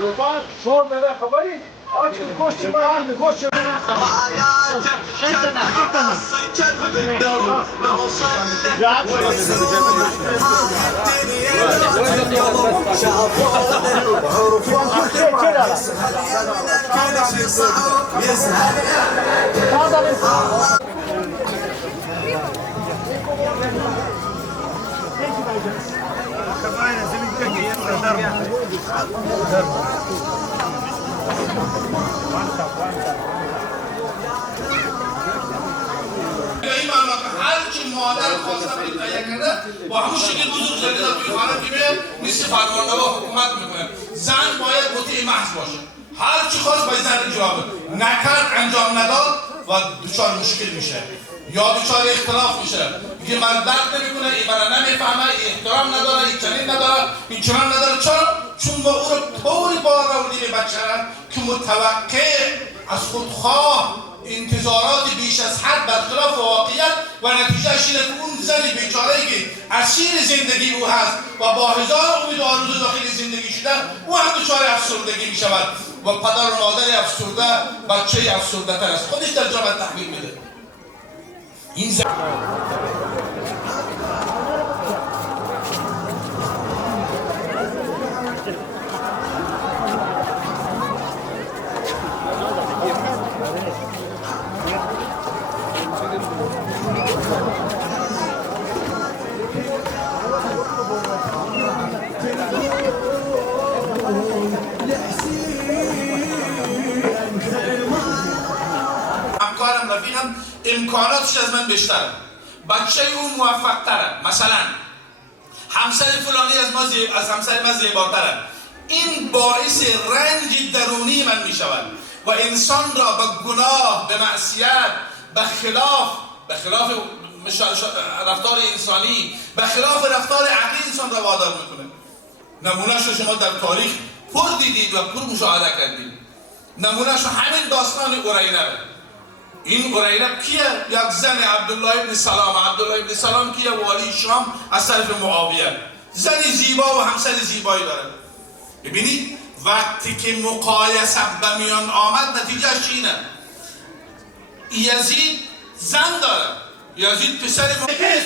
رفان شور بده خبری آج گوشت من گوشت هرچی مادر خواستم این تهیه کرده با همون شکل بزرگ زده در توی خانه که میره مثل فرمانروا حکومت میکنه زن باید مطیع محض باشه هرچی خواست باید زن جواب نکرد انجام نداد و دچار مشکل میشه یا دچار اختلاف میشه میگه من درک نمیکنه این من نمیفهمه این احترام نداره این چنین نداره این چنان نداره چرا؟ چون با او رو طوری باراونی به بچرن که متوقع از خودخواه انتظارات بیش از حد برخلاف واقعیت و نتیجهش اینه که اون زن بیچاره‌ای که اسیر زندگی او هست و با هزار امید و آرزو داخل زندگی شده او هم دچار افسردگی می شود و پدر و مادر افسرده بچه افسرده تر است خودش در جامعه تحویل میده این زن همکارم رفیقم امکاناتش از من بیشتره بچه اون موفق تره مثلا همسر فلانی از همسر من زیباتره این باعث رنج درونی من می شود و انسان را به گناه به معصیت به خلاف رفتار انسانی به خلاف رفتار عقلی انسان را وادار میکنه نمونهش رو شما در تاریخ پر دیدید و پر مشاهده کردید نمونهش همین داستان اورینه این اورینه کیه؟ یک زن عبدالله ابن سلام کیه؟ والی شام از طرف معاویه زن زیبا و همسر زیبایی داره ببینید وقتی که مقایسه به میان آمد نتیجهش اینه یزید زن داره یزید پسر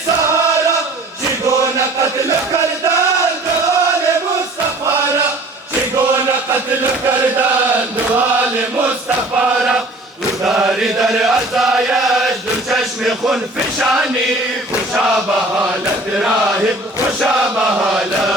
سهارا چگونه قتل کردن دوال مصطفی را چگونه قتل کردن دوال مصطفی را او داری در عزایش دو چشم خون فشانی خوشا به حالت راهب خوشا به حالت